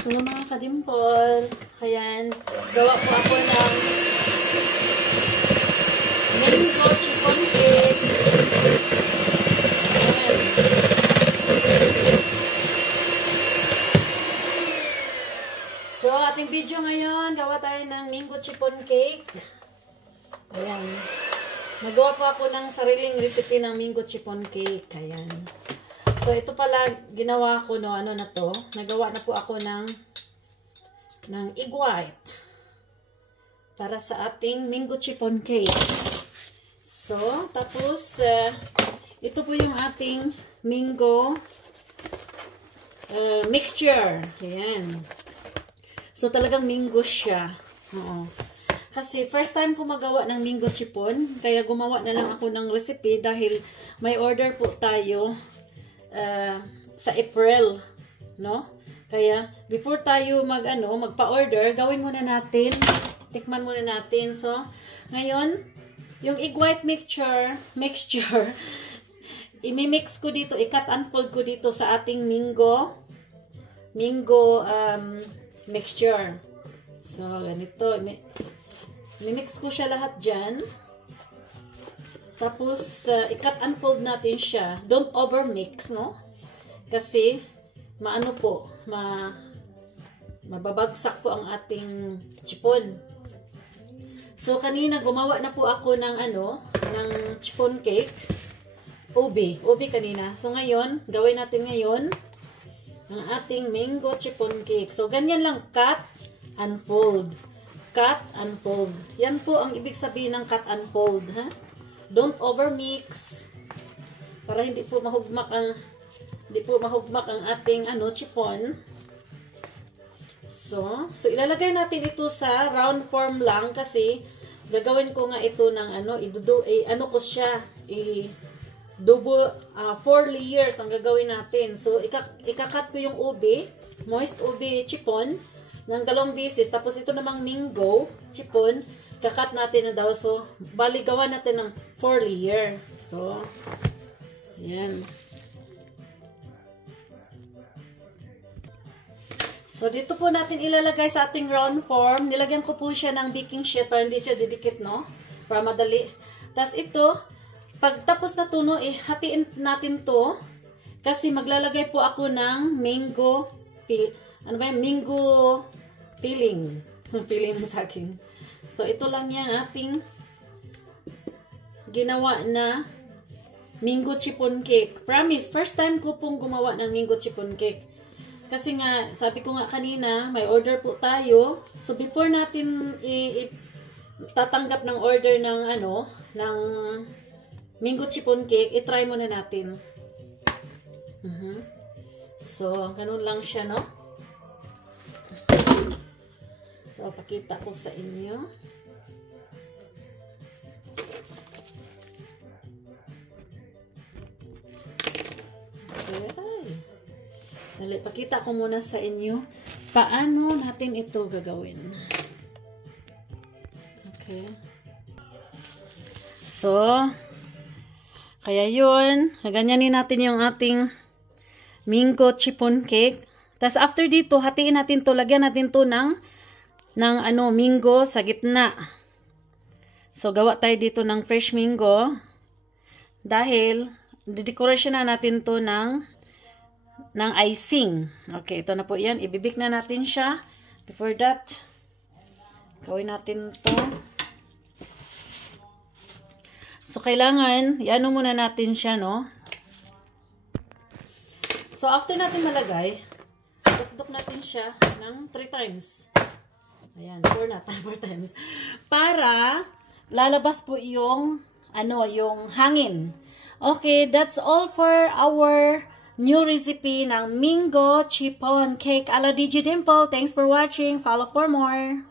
Hello mga kadimpol. Ayan, gawa po ako ng mango chiffon cake. Ayan. So, ating video ngayon, gawa tayo ng mango chiffon cake. Ayan. Nagawa po ako ng sariling recipe ng mango chiffon cake. Ayan. So, ito pala, ginawa ko, no, ano na to. Nagawa na po ako ng egg white para sa ating mango chiffon cake. So, tapos, ito po yung ating mango mixture. Ayan. So, talagang mango siya. Oo. Kasi, first time ko magawa ng mango chiffon, kaya gumawa na lang ako ng recipe dahil may order po tayo sa April, no? Kaya before tayo magpa-order, gawin muna natin, tikman muna natin. So, ngayon, yung egg white mixture, i-mix ko dito, i-cut and fold ko dito sa ating mango mixture. So, ganito, i-mix ko siya lahat dyan. Tapos, i-cut and fold natin siya. Don't over-mix, no? Kasi, mababagsak po ang ating chiffon. So, kanina, gumawa na po ako ng chiffon cake. Ube kanina. So, ngayon, gawin natin ngayon ang ating mango chiffon cake. So, ganyan lang, cut and fold. Cut and fold. Yan po ang ibig sabihin ng cut and fold, ha? Don't overmix para hindi po mahugmak ang ating ating chiffon. So ilalagay natin ito sa round form lang kasi gagawin ko nga ito ng double 4 layers ang gagawin natin. So ikakat ko yung ube, moist ube chiffon ng 2 beses, tapos ito namang mango chiffon kakat natin na daw. So, bali gawa natin ng 4 layer. So, yan. So, dito po natin ilalagay sa ating round form. Nilagyan ko po siya ng baking sheet para hindi siya didikit, no? Para madali. Tapos ito, pagtapos na ito, no, hatiin natin to. Kasi maglalagay po ako ng mango peeling. Peeling ng saging. So, ito lang yan ating ginawa na mango chiffon cake. Promise, first time ko pong gumawa ng mango chiffon cake. Kasi nga, sabi ko nga kanina, may order po tayo. So, before natin tatanggap ng order ng mango chiffon cake, i-try muna natin. So, ganun lang siya, no? So, pakita ko sa inyo. Okay. Pakita ko muna sa inyo paano natin ito gagawin. Okay. So, kaya yun, ganyanin natin yung ating mango chiffon cake. Tapos, after dito, hatiin natin to, lagyan natin to ng mango sa gitna. So, gawa tayo dito ng fresh mango. Dahil, didekorasyon na natin to ng icing. Okay, ito na po yan. Ibibik na natin siya. Before that, gawin natin to. So, kailangan, iano muna natin siya, no? So, after natin malagay, dukduk natin siya ng 3 times. Ayan, 4 times. Para lalabas po yung hangin. Okay, that's all for our new recipe ng mango chiffon cake ala DJ Dimple. Thanks for watching. Follow for more.